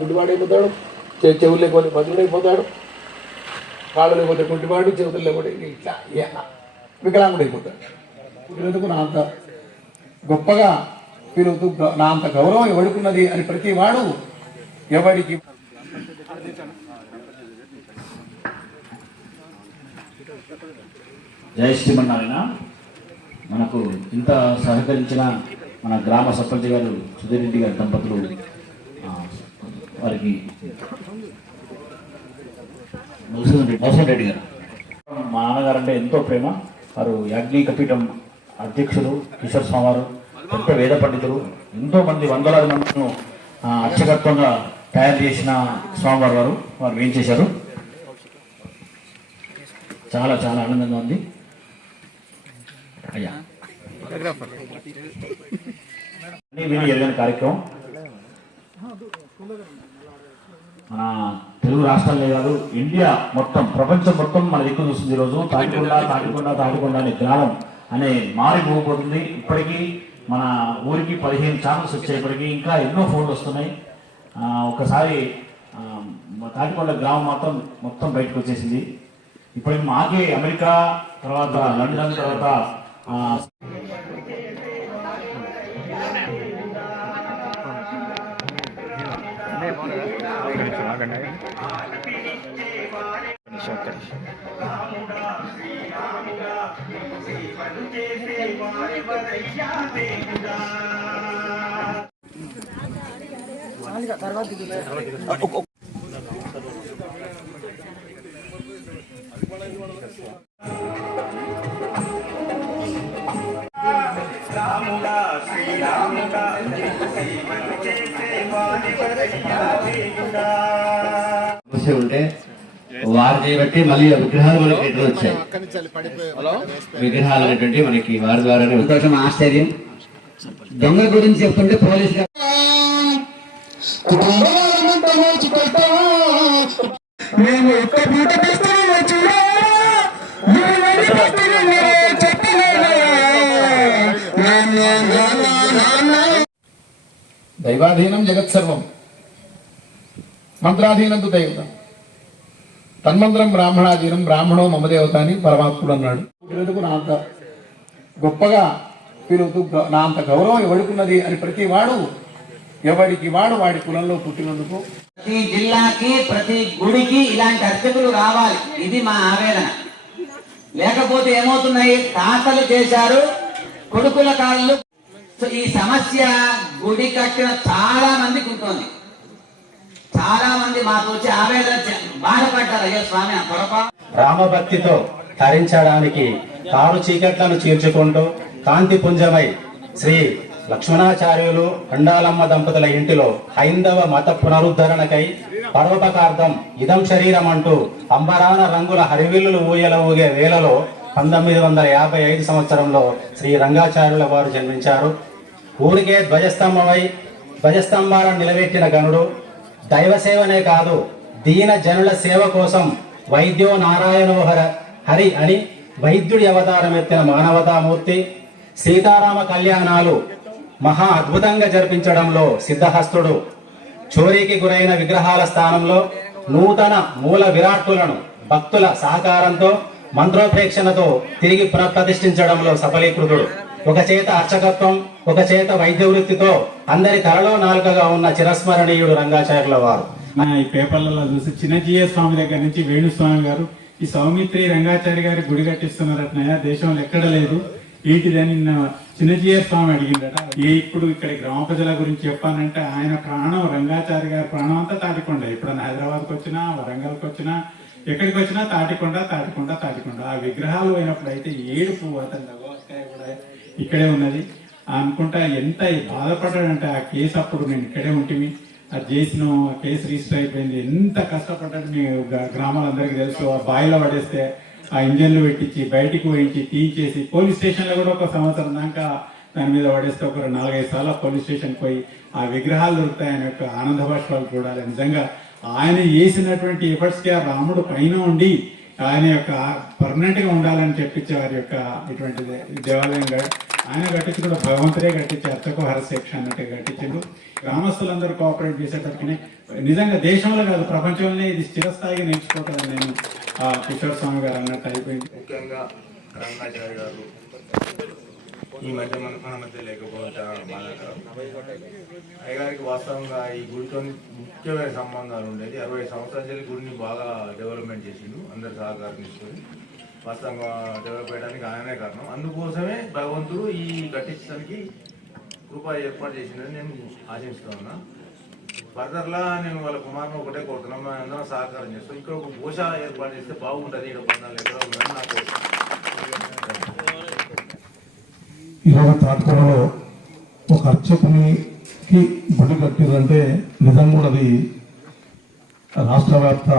గుడ్డివాడు అయిపోతాడు, చెవులు లేకపోతే భద్రుడైపోతాడు, కాళ్ళు లేకపోతే గుడ్డివాడు, చెవులు లేకపోతే ఇట్లా వికలాంగుడు అయిపోతాడు. పుట్టినందుకు నా అంత గొప్పగా ఫీల్ అవుతూ నా అంత గౌరవం ఎవడుకున్నది అని ప్రతి వాడు ఎవడికి జై శ్రీమన్నారాయణ. మనకు ఇంత సహకరించిన మన గ్రామ సర్పంచ్ గారు సుధీర్ రెడ్డి గారి దంపతులు, వారికి మోసన్ రెడ్డి గారు, మా నాన్నగారు అంటే ఎంతో ప్రేమ. వారు యాజ్ఞికపీఠం అధ్యక్షులు, కిషోర్ స్వామి వారు పెద్ద వేద పండితులు, ఎంతో మంది వందలాది మందిను అర్చకత్వంగా తయారు చేసిన స్వామివారు వారు ఏం చేశారు. చాలా చాలా ఆనందంగా ఉంది. అయ్యా విని ఎరగని కార్యక్రమం మన తెలుగు రాష్ట్రాలే కాదు, ఇండియా మొత్తం, ప్రపంచం మొత్తం మన దిక్కు చూస్తుంది. ఈరోజు తాటికొండ అనే గ్రామం అనే మారిపోతుంది. ఇప్పటికీ మన ఊరికి 15 ఛానల్స్ వచ్చాయి. ఇప్పటికీ ఇంకా ఎన్నో ఫోన్లు వస్తున్నాయి. ఒకసారి తాటికొండ గ్రామం మొత్తం బయటకు వచ్చేసింది. ఇప్పటికి మాకే అమెరికా, తర్వాత లండన్, తర్వాత ఉంటే వారు చేయబట్టి మళ్ళీ విగ్రహాలు మనకి ఎట్లా వచ్చాయి. విగ్రహాలు అనేటువంటి మనకి వారి ద్వారానే సంతోషం, ఆశ్చర్యం. దొంగ గురించి చెప్తుంటే పోలీసు దైవాధీనం జగత్సర్వం, మంత్రాధీనం తు దైవతం, తన్మంత్రం బ్రాహ్మణాధీనం, బ్రాహ్మణో మమదేవత అని పరమాత్ముడు అన్నాడు. పుట్టినందుకు నా అంత గొప్పగా ఫీల్ అవుతూ నా అంత గౌరవం ఎవడుకున్నది అని ప్రతి వాడు ఎవడికి వాడు వాడి కులంలో పుట్టినందుకు. ప్రతి జిల్లాకి, ప్రతి గుడికి ఇలాంటి అర్చకులు రావాలి. ఇది మా ఆవేదన. లేకపోతే ఏమవుతున్నాయి, తాతలు చేశారు, కొడుకుల కాళ్ళు. ఈ సమస్య గుడి కట్టిన చాలా మందికి ఉంటుంది. చాలా మంది మాకు వచ్చి ఆవేదన బాధపడ్డారు. అయ్యో స్వామి, రామభక్తితో తరించడానికి కారు చీకట్లను చీల్చుకుంటూ కాంతి పుంజమై శ్రీ లక్ష్మణాచార్యులు అండాలమ్మ దంపతుల ఇంటిలో హైందవ మత పునరుద్ధరణకై పరోపకార్థం ఇదం శరీరం అంటూ అంబరాన రంగుల హరివిల్లులు ఊయల ఊగే వేళలో 1955 సంవత్సరంలో శ్రీ రంగాచార్యుల వారు జన్మించారు. ఊరికే ధ్వజస్తంభాలను నిలబెట్టిన గనుడు దైవసేవనే కాదు, దీన జనుల సేవ కోసం వైద్యో నారాయణోహర హరి అని వైద్యుడి అవతారం ఎత్తిన మానవతామూర్తి. సీతారామ కళ్యాణాలు మహా అద్భుతంగా జరిపించడంలో సిద్ధహస్తుడు. చోరీకి గురైన విగ్రహాల స్థానంలో నూతన మూల విరాట్టులను భక్తుల సహకారంతో మంత్రోపేక్షణతో తిరిగి పునఃప్రతిష్ఠించడంలో సఫలీకృతుడు. ఒక చేత అర్చకత్వం, ఒక చేత వైద్య వృత్తితో అందరి తలలో నాలుకగా ఉన్న చిరస్మరణీయుడు రంగాచార్యుల వారు. ఈ పేపర్లలో చూసి చిన్నజీయ స్వామి దగ్గర నుంచి వేణుస్వామి గారు ఈ సౌమిత్రి రంగాచార్య గారి గుడి కట్టిస్తున్నారటనయా, దేశంలో ఎక్కడ లేదు వీటిదని చిన్నజీయ స్వామి అడిగిందట. ఇప్పుడు ఇక్కడ గ్రామ ప్రజల గురించి చెప్పానంటే ఆయన ప్రాణం, రంగాచార్య గారి ప్రాణం అంతా తాటికొండ. ఎప్పుడన్నా హైదరాబాద్కి వచ్చినా, వరంగల్కి వచ్చినా, ఎక్కడికి వచ్చినా తాటికొండ. ఆ విగ్రహాలు అయినప్పుడు అయితే ఏడుపు, అతని దగవకాయ కూడా ఇక్కడే ఉన్నది అనుకుంటా. ఎంత బాధపడ్డాడంటే ఆ కేసు అప్పుడు నేను ఇక్కడే ఉంటుంది, అది చేసిన కేసు రిజిస్టర్ అయిపోయింది. ఎంత కష్టపడ్డాడు మీ గ్రామాలందరికీ తెలుసు. ఆ బాయిలో పడేస్తే ఆ ఇంజన్లు పెట్టించి బయటికి పోయించి తీయించేసి పోలీస్ స్టేషన్లో కూడా ఒక సంవత్సరం దాకా దాని మీద పడేస్తే ఒక 4-5 సార్లు పోలీస్ స్టేషన్కి పోయి ఆ విగ్రహాలు దొరుకుతాయి. ఆయన యొక్క ఆనంద భాష్పాలు చూడాలి. నిజంగా ఆయన చేసినటువంటి ఎఫర్ట్స్కి ఆ రాముడు పైన ఉండి ఆయన యొక్క పర్మనెంట్ గా ఉండాలని చెప్పించే వారి యొక్క ఇటువంటి దేవాలయం ఆయన కట్టించి కూడా భగవంతుడే కట్టించి అర్చకు హరశేక్ష అన్నట్టు కట్టించిండు. గ్రామస్తులందరూ కోఆపరేట్ చేసేటట్టునే నిజంగా దేశంలో కాదు ప్రపంచంలోనే ఇది స్థిరస్థాయిగా నేర్చుకోవట్లేదు. నేను కిషోర్ స్వామి గారు అన్నట్టు అయిపోయింది. ముఖ్యంగా రంగాచార్య గారు ఈ మధ్య మన మధ్య లేకపోవడం చాలా బాధాకరం. అయ్యగారికి వాస్తవంగా ఈ గుడితో ముఖ్యమైన సంబంధాలు ఉండేది. 60 సంవత్సరాల నుంచి గుడిని బాగా డెవలప్మెంట్ చేసిండు, అందరి సహకారం తీసుకొని వాస్తవంగా డెవలప్ చేయడానికి ఆయనే కారణం. అందుకోసమే భగవంతుడు ఈ కట్టించడానికి కృప ఏర్పాటు చేసిందని నేను ఆశిస్తూ ఉన్నా. ఫర్దర్లా నేను వాళ్ళ కుమారుని ఒకటే కోరుతున్నాను, మనం అందరం సహకారం చేస్తాం. ఇక్కడ ఒక గోశాల ఏర్పాటు చేస్తే బాగుంటుంది. ఇక్కడ 14 ఎకరాలు ఉందని నాకు ఈరోజు తాటికొండలో ఒక అర్చకునికి గుడి కట్టిందంటే నిజం కూడా అది రాష్ట్ర వ్యాప్త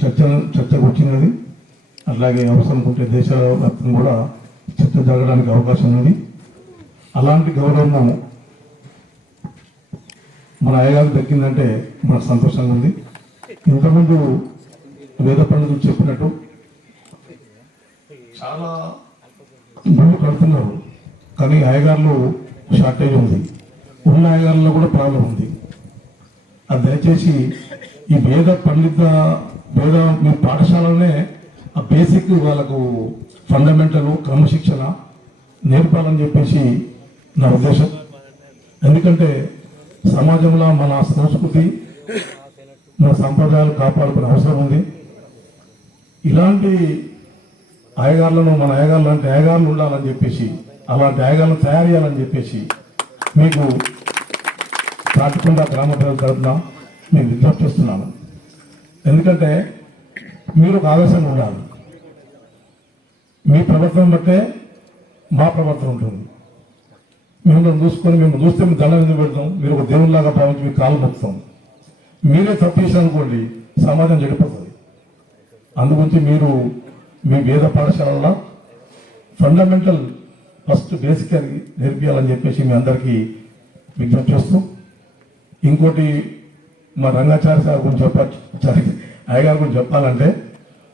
చర్చకు వచ్చినది. అలాగే అవసరం ఉంటే దేశవ్యాప్తంగా కూడా చర్చ జరగడానికి అవకాశం ఉంది. అలాంటి గౌరవం మన అయ్యగారికి దక్కిందంటే మనకు సంతోషంగా ఉంది. ఇంతకుముందు వేద పండితులు చెప్పినట్టు చాలా గుళ్ళు కడుతున్నారు, కానీ అయ్యగారులు షార్టేజ్ ఉంది. ఉన్న అయ్యగారులో కూడా ప్రాబ్లం ఉంది. అది దయచేసి ఈ వేద మీ పాఠశాలలోనే ఆ బేసిక్ వాళ్ళకు ఫండమెంటల్ క్రమశిక్షణ నేర్పాలని చెప్పేసి నా ఉద్దేశం. ఎందుకంటే సమాజంలో మన సంస్కృతి మన సంప్రదాయాలు కాపాడుకునే అవసరం ఉంది. ఇలాంటి అయ్యగారులను మన అయ్యగారులు అంటే అయ్యగారులు ఉండాలని చెప్పేసి అలాంటి అయ్యగారులను తయారు చేయాలని చెప్పేసి మీకు తాటికొండ గ్రామ ప్రజల తరఫున నేను విజ్ఞప్తి చేస్తున్నాను. ఎందుకంటే మీరు ఒక ఆవేశంగా ఉండాలి. మీ ప్రవర్తన బట్టే మా ప్రవర్తన ఉంటుంది. మిమ్మల్ని చూసుకొని మేము చూస్తే మేము దండం ఎందుకు పెడతాం, మీరు ఒక దేవునిలాగా భావించి మీకు కాలు మొక్కుతాం. మీరే తప్పు చేశారనుకోండి సమాజం చెడిపోతుంది. అందుగురించి మీరు మీ వేద పాఠశాలలో ఫండమెంటల్ ఫస్ట్ బేసిక్ నేర్పియాలని చెప్పేసి మీ అందరికీ విజ్ఞప్తి చేస్తూ, ఇంకోటి మా రంగాచార్య సార్ గురించి అయ్యగారి గురించి చెప్పాలంటే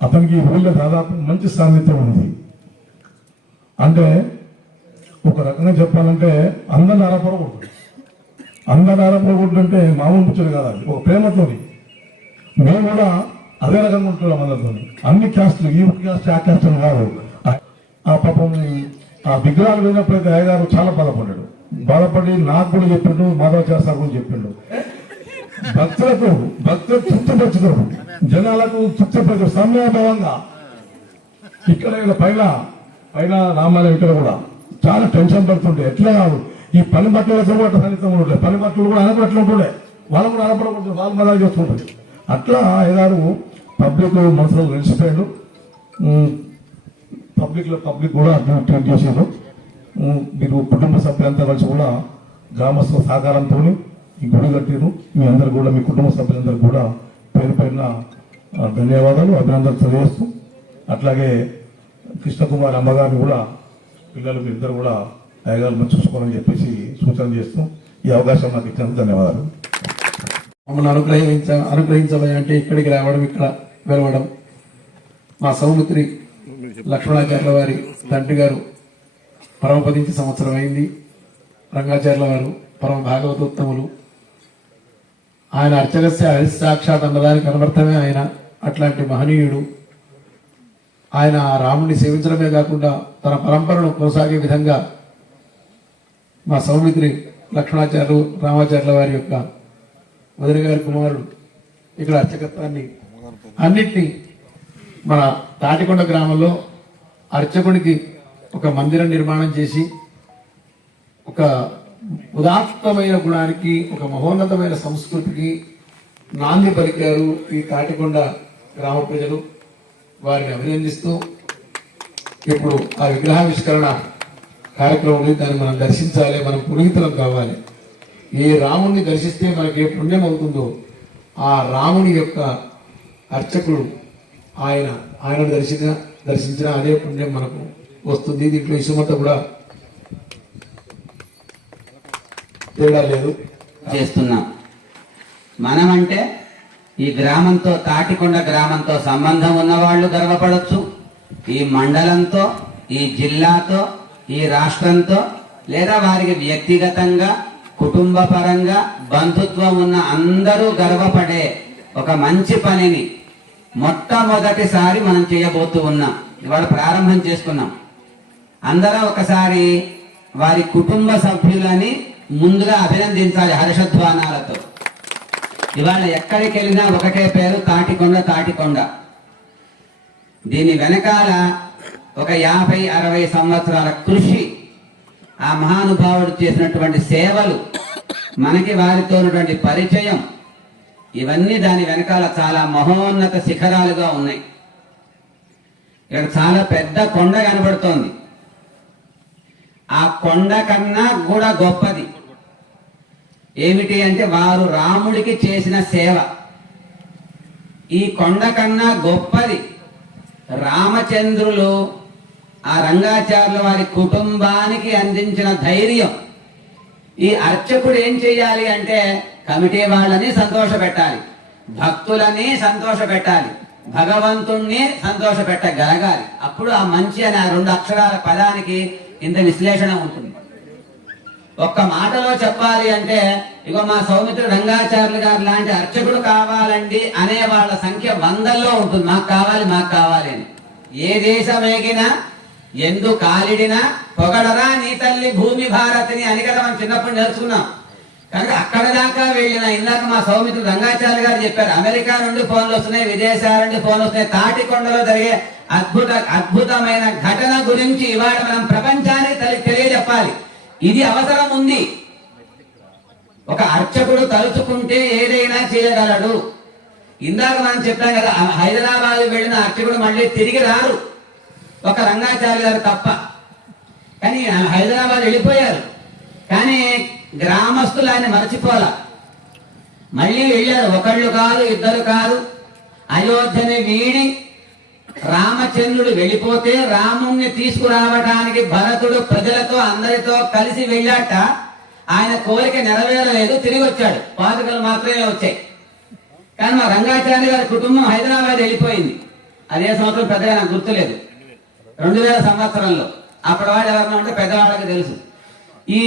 అతనికి ఈ ఊళ్ళో దాదాపు మంచి సాన్నిధ్యం ఉంది. అంటే ఒక రకంగా చెప్పాలంటే అందరిని ఆరపడకూడదంటే మామూలు ముచ్చడు కాదు, అది ఒక ప్రేమతో. మేము కూడా అదే రకంగా ఉంటున్నాం అందరితో. అన్ని క్యాస్టులు ఈ క్యాస్ట్ ఆ క్యాస్ట్ అని కాదు. ఆ పాపం ఆ విగ్రహాలు వెళ్ళినప్పుడైతే అయ్యగారు చాలా బాధపడి నాకు కూడా చెప్పిండు, మాధవచార్య సార్ కూడా చెప్పిండు. భక్తులు తృప్తిపరచుతారు, జనాలకు తృప్తిపరచు సమయభావంగా. ఇక్కడ పైన రామాలయం ఇక్కడ కూడా చాలా టెన్షన్ పడుతుంటే ఎట్లా కాదు. ఈ పని బట్టలతో కూడా సన్నిహితంగా ఉంటాయి. పని బట్టలు కూడా అనపట్లు ఉంటుండే, వాళ్ళు కూడా అనపడకూడదు, వాళ్ళు మళ్ళీ చేస్తుంటారు. అట్లా అయ్యగారు పబ్లిక్ మనసులో నిలిచిపోయాడు. పబ్లిక్ కూడా ట్రీట్ చేశారు. మీరు కుటుంబ సభ్యులంతా కలిసి కూడా గ్రామస్తుల సహకారంతో ఈ గుడి కట్టారు. మీ అందరు కూడా మీ కుటుంబ సభ్యులందరూ కూడా పేరు పైన ధన్యవాదాలు, అభినందనలు తెలియజేస్తూ, అట్లాగే కృష్ణకుమార్ అమ్మగారిని కూడా పిల్లలు ఇద్దరు కూడా అయ్యగారు చూసుకోవాలని చెప్పేసి సూచన చేస్తూ ఈ అవకాశం నాకు ఇచ్చినందుకు ధన్యవాదాలు. మమ్మల్ని అనుగ్రహించబోయే అంటే ఇక్కడికి రావడం, ఇక్కడ వెలవడం. మా సౌమిత్రి లక్ష్మణాచార్యుల వారి తండ్రి గారు పరమపదించి సంవత్సరం అయింది. రంగాచార్యుల వారు పరమ భాగవతోత్తములు. ఆయన అర్చకస్య హరిసాక్షాత్ అన్నదానికి అనర్థమే ఆయన. అట్లాంటి మహనీయుడు. ఆయన రాముడిని సేవించడమే కాకుండా తన పరంపరను కొనసాగే విధంగా మా సౌమిత్రి లక్ష్మణాచార్యులు రామాచార్యుల వారి యొక్క వదిన గారి కుమారుడు ఇక్కడ అర్చకత్వాన్ని అన్నిటినీ మన తాటికొండ గ్రామంలో అర్చకుడికి ఒక మందిరం నిర్మాణం చేసి ఒక ఉదాత్తమైన గుణానికి, ఒక మహోన్నతమైన సంస్కృతికి నాంది పలికారు ఈ తాటికొండ గ్రామ ప్రజలు. వారిని అభినందిస్తూ ఇప్పుడు ఆ విగ్రహావిష్కరణ కార్యక్రమం ఉంది. దాన్ని మనం దర్శించాలి, మనం పునీతులం కావాలి. ఏ రాముడిని దర్శిస్తే మనకి ఏ పుణ్యం అవుతుందో ఆ రాముని యొక్క అర్చకుడు ఆయనను దర్శించిన అదే పుణ్యం మనకు వస్తుంది. దీంట్లో ఇసుమంతా కూడా తేడా లేదు. చేస్తున్నాం మనమంటే ఈ గ్రామంతో, తాటికొండ గ్రామంతో సంబంధం ఉన్నవాళ్ళు గర్వపడవచ్చు. ఈ మండలంతో, ఈ జిల్లాతో, ఈ రాష్ట్రంతో, లేదా వారికి వ్యక్తిగతంగా, కుటుంబ పరంగా బంధుత్వం ఉన్న అందరూ గర్వపడే ఒక మంచి పనిని మొట్టమొదటిసారి మనం చేయబోతూ ఉన్నాం. ఇవాళ ప్రారంభం చేసుకున్నాం. అందరం ఒకసారి వారి కుటుంబ సభ్యులని ముందుగా అభినందించాలి హర్షధ్వానాలతో. ఇవాళ ఎక్కడికి వెళ్ళినా ఒకటే పేరు, తాటికొండ తాటికొండ. దీని వెనకాల ఒక 50-60 సంవత్సరాల కృషి, ఆ మహానుభావుడు చేసినటువంటి సేవలు, మనకి వారితో ఉన్నటువంటి పరిచయం, ఇవన్నీ దాని వెనకాల చాలా మహోన్నత శిఖరాలుగా ఉన్నాయి. ఇక్కడ చాలా పెద్ద కొండ కనబడుతోంది. ఆ కొండ కన్నా కూడా గొప్పది ఏమిటి అంటే వారు రాముడికి చేసిన సేవ. ఈ కొండ కన్నా గొప్పది రామచంద్రులు ఆ రంగాచార్యుల వారి కుటుంబానికి అందించిన ధైర్యం. ఈ అర్చకుడు ఏం చెయ్యాలి అంటే కమిటీ వాళ్ళని సంతోష పెట్టాలి, భక్తులని సంతోష పెట్టాలి, భగవంతుణ్ణి సంతోష పెట్టగలగాలి. అప్పుడు ఆ మంచి అనే ఆ 2 అక్షరాల పదానికి ఇంత విశ్లేషణ ఉంటుంది. ఒక్క మాటలో చెప్పాలి అంటే ఇగో మా సౌమిత్రుడు రంగాచార్యులు గారు లాంటి అర్చకుడు కావాలండి అనే వాళ్ళ సంఖ్య 100ల్లో ఉంటుంది. మాకు కావాలి, మాకు కావాలి అని. ఏ దేశమేగినా ఎందు కాలిడినా పొగడరా నీ తల్లి భూమి భారతిని అని కదా మనం చిన్నప్పుడు నేర్చుకున్నాం. కనుక అక్కడ దాకా వెళ్ళిన, ఇందాక మా సౌమిత్రుడు రంగాచార్య గారు చెప్పారు, అమెరికా నుండి ఫోన్లు వస్తున్నాయి, విదేశాల నుండి ఫోన్లు వస్తున్నాయి. తాటికొండలో జరిగే అద్భుతమైన ఘటన గురించి ఇవాళ మనం ప్రపంచానికి తెలియజెప్పాలి. ఇది అవసరం ఉంది. ఒక అర్చకుడు తలుచుకుంటే ఏదైనా చేయగలడు. ఇందాక మనం చెప్పాం కదా, హైదరాబాద్ వెళ్ళిన అర్చకుడు మళ్ళీ తిరిగి రారు, ఒక రంగాచార్య గారు తప్ప. కానీ హైదరాబాద్ వెళ్ళిపోయారు, కానీ గ్రామస్తులు ఆయన మరచిపోలా. మళ్ళీ వెళ్ళారు, ఒకళ్ళు కాదు, ఇద్దరు కాదు. అయోధ్యని వీడి రామచంద్రుడు వెళ్ళిపోతే రాముణ్ణి తీసుకురావడానికి భరతుడు ప్రజలతో అందరితో కలిసి వెళ్ళాట. ఆయన కోరిక నెరవేరలేదు, తిరిగి వచ్చాడు. పాదుకలు మాత్రమే వచ్చాయి. కానీ మా రంగాచార్య గారి కుటుంబం హైదరాబాద్ వెళ్ళిపోయింది. అదే సంవత్సరం పెద్దగా నాకు గుర్తులేదు, 2000 సంవత్సరంలో. అప్పటి వాడు ఎవరన్నా అంటే పెద్దవాళ్ళకి తెలుసు. ఈ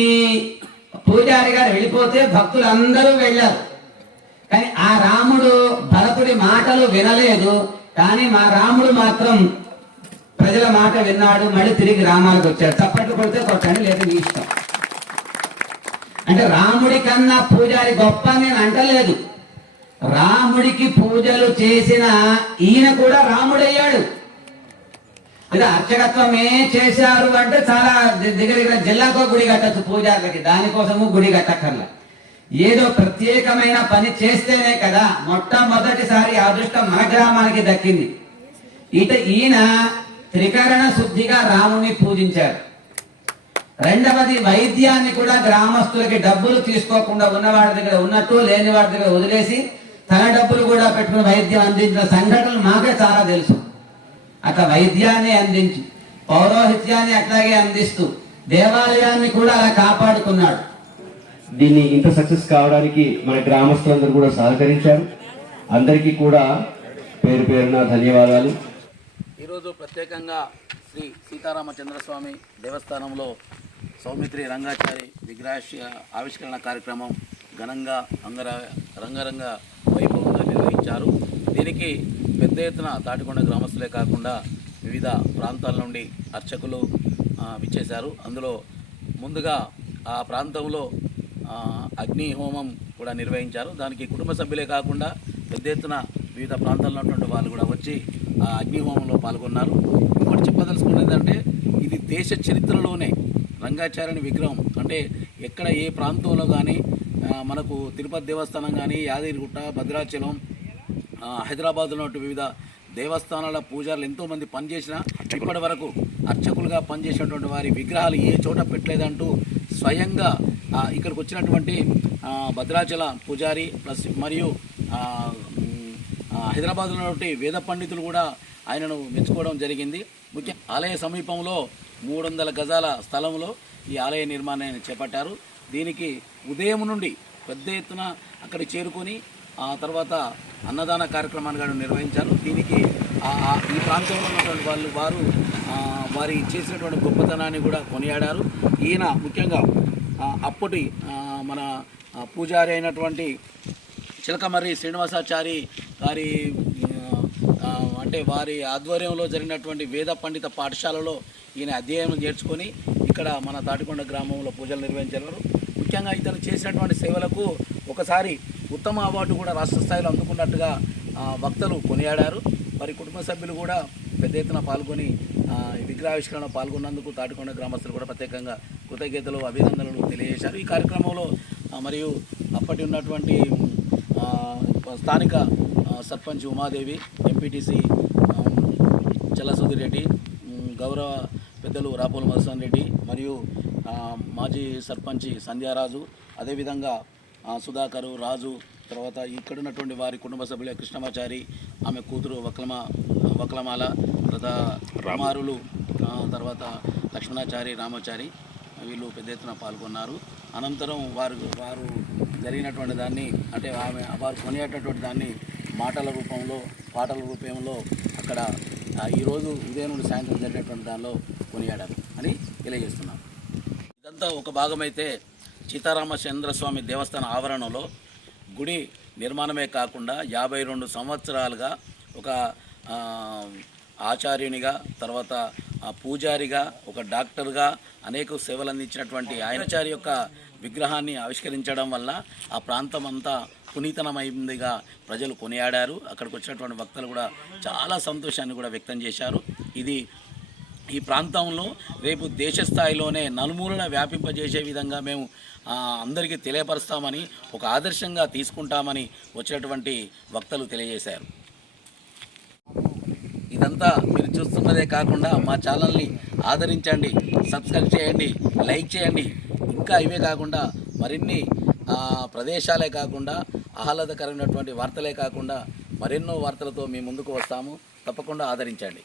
పూజారి గారు వెళ్ళిపోతే భక్తులు అందరూ వెళ్ళారు. కానీ ఆ రాముడు భరతుడి మాటలు వినలేదు. కానీ మా రాముడు మాత్రం ప్రజల మాట విన్నాడు, మళ్ళీ తిరిగి రామాలకు వచ్చాడు. చప్పట్లు కొడితే కొట్టండి, లేదా మీ ఇష్టం. అంటే రాముడి కన్నా పూజారి గొప్ప నేను అంటలేదు. రాముడికి పూజలు చేసిన ఈయన కూడా రాముడయ్యాడు. అంటే అర్చకత్వమే చేశారు అంటే చాలా దగ్గర జిల్లాకో గుడి కట్టచ్చు పూజారులకి, దానికోసము గుడి కట్టక్కర్లా. ఏదో ప్రత్యేకమైన పని చేస్తేనే కదా మొట్టమొదటిసారి అదృష్టం మన గ్రామానికి దక్కింది. ఈయన త్రికరణ శుద్ధిగా రాముని పూజించారు. రెండవది వైద్యాన్ని కూడా గ్రామస్తులకి డబ్బులు తీసుకోకుండా ఉన్నవాడి దగ్గర ఉన్నట్టు, లేని వాడి దగ్గర వదిలేసి తన డబ్బులు కూడా పెట్టుకుని వైద్యం అందించిన సంఘటనలు మాకే చాలా తెలుసు. అట్లా వైద్యాన్ని అందించి, పౌరోహిత్యాన్ని అట్లాగే అందిస్తూ దేవాలయాన్ని కూడా అలా కాపాడుకున్నాడు. దీన్ని ఇంత సక్సెస్ కావడానికి మన గ్రామస్తులందరూ కూడా సహకరించారు. అందరికీ కూడా పేరు పేరున ధన్యవాదాలు. ఈరోజు ప్రత్యేకంగా శ్రీ సీతారామచంద్రస్వామి దేవస్థానంలో సౌమిత్రి రంగాచారి విగ్రహ ఆవిష్కరణ కార్యక్రమం ఘనంగా రంగరంగ వైభవంగా నిర్వహించారు. దీనికి పెద్ద ఎత్తున తాటికొండ గ్రామస్తులే కాకుండా వివిధ ప్రాంతాల నుండి అర్చకులు విచ్చేశారు. అందులో ముందుగా ఆ ప్రాంతంలో అగ్ని హోమం కూడా నిర్వహించారు. దానికి కుటుంబ సభ్యులే కాకుండా పెద్ద ఎత్తున వివిధ ప్రాంతాల్లో ఉన్నటువంటి వాళ్ళు కూడా వచ్చి ఆ అగ్ని హోమంలో పాల్గొన్నారు. ఇంకోటి చెప్పదలుచుకున్నది ఏంటంటే ఇది దేశ చరిత్రలోనే రంగాచార్యుని విగ్రహం అంటే ఎక్కడ ఏ ప్రాంతంలో కానీ మనకు తిరుపతి దేవస్థానం కానీ, యాదగిరిగుట్ట, భద్రాచలం, హైదరాబాద్లో ఉన్న వివిధ దేవస్థానాల పూజారులు ఎంతోమంది పనిచేసినా ఇప్పటి వరకు అర్చకులుగా పనిచేసినటువంటి వారి విగ్రహాలు ఏ చోట పెట్టలేదంటూ స్వయంగా ఇక్కడికి వచ్చినటువంటి భద్రాచల పూజారి ప్లస్ మరియు హైదరాబాద్లో ఉన్నటువంటి వేద పండితులు కూడా ఆయనను మెచ్చుకోవడం జరిగింది. ముఖ్య ఆలయ సమీపంలో 300 గజాల స్థలంలో ఈ ఆలయ నిర్మాణాన్ని చేపట్టారు. దీనికి ఉదయం నుండి పెద్ద ఎత్తున అక్కడికి చేరుకొని ఆ తర్వాత అన్నదాన కార్యక్రమాన్ని కూడా నిర్వహించారు. దీనికి ఈ ప్రాంతంలో ఉన్నటువంటి వారు వారి చేసినటువంటి గొప్పతనాన్ని కూడా కొనియాడారు. ఈయన ముఖ్యంగా అప్పటి మన పూజారి అయినటువంటి చిలకమర్రి శ్రీనివాసాచారి గారి అంటే వారి ఆధ్వర్యంలో జరిగినటువంటి వేద పండిత పాఠశాలలో ఈయన అధ్యయనం చేర్చుకొని ఇక్కడ మన తాటికొండ గ్రామంలో పూజలు నిర్వహించారు. ముఖ్యంగా ఇతను చేసినటువంటి సేవలకు ఒకసారి ఉత్తమ అవార్డు కూడా రాష్ట్ర స్థాయిలో అందుకున్నట్టుగా భక్తులు కొనియాడారు. వారి కుటుంబ సభ్యులు కూడా పెద్ద ఎత్తున పాల్గొని విగ్రహావిష్కరణ పాల్గొన్నందుకు తాటికొండ గ్రామస్తులు కూడా ప్రత్యేకంగా కృతజ్ఞతలు అభినందనలు తెలియజేశారు. ఈ కార్యక్రమంలో మరియు అప్పటి ఉన్నటువంటి స్థానిక సర్పంచ్ ఉమాదేవి, ఎంపీటీసీ చల్లసుధీర్ రెడ్డి, గౌరవ పెద్దలు రాపోలు మధుసూదన్ రెడ్డి మరియు మాజీ సర్పంచి సంధ్యారాజు, అదేవిధంగా సుధాకరు, రాజు, తర్వాత ఇక్కడ ఉన్నటువంటి వారి కుటుంబ సభ్యులు కృష్ణమాచారి, ఆమె కూతురు వక్లమాల, తర్వాత రామారులు, తర్వాత లక్ష్మణాచారి, రామాచారి వీళ్ళు పెద్ద ఎత్తున పాల్గొన్నారు. అనంతరం వారు జరిగినటువంటి దాన్ని అంటే వారు కొనేటటువంటి దాన్ని మాటల రూపంలో పాటల రూపంలో అక్కడ ఈరోజు ఉదయం నుండి సాయంత్రం జరిగినటువంటి దానిలో కొనియాడారు అని తెలియజేస్తున్నాం. ఇదంతా ఒక భాగమైతే సీతారామచంద్రస్వామి దేవస్థాన ఆవరణలో గుడి నిర్మాణమే కాకుండా 52 సంవత్సరాలుగా ఒక ఆచార్యునిగా, తర్వాత పూజారిగా, ఒక డాక్టర్గా అనేక సేవలు అందించినటువంటి ఆయనచారి యొక్క విగ్రహాన్ని ఆవిష్కరించడం వల్ల ఆ ప్రాంతం అంతా పునీతనమైందిగా ప్రజలు కొనియాడారు. అక్కడికి వచ్చినటువంటి భక్తులు కూడా చాలా సంతోషాన్ని కూడా వ్యక్తం చేశారు. ఇది ఈ ప్రాంతంలో రేపు దేశ స్థాయిలోనే నలుమూలన వ్యాపింపజేసే విధంగా మేము అందరికీ తెలియపరుస్తామని, ఒక ఆదర్శంగా తీసుకుంటామని వచ్చినటువంటి భక్తులు తెలియజేశారు. ఇదంతా మీరు చూస్తున్నదే కాకుండా మా ఛానల్ని ఆదరించండి, సబ్స్క్రైబ్ చేయండి, లైక్ చేయండి. ఇంకా ఇవే కాకుండా మరిన్ని ప్రదేశాలే కాకుండా ఆహ్లాదకరమైనటువంటి వార్తలే కాకుండా మరెన్నో వార్తలతో మీ ముందుకు వస్తాము. తప్పకుండా ఆదరించండి.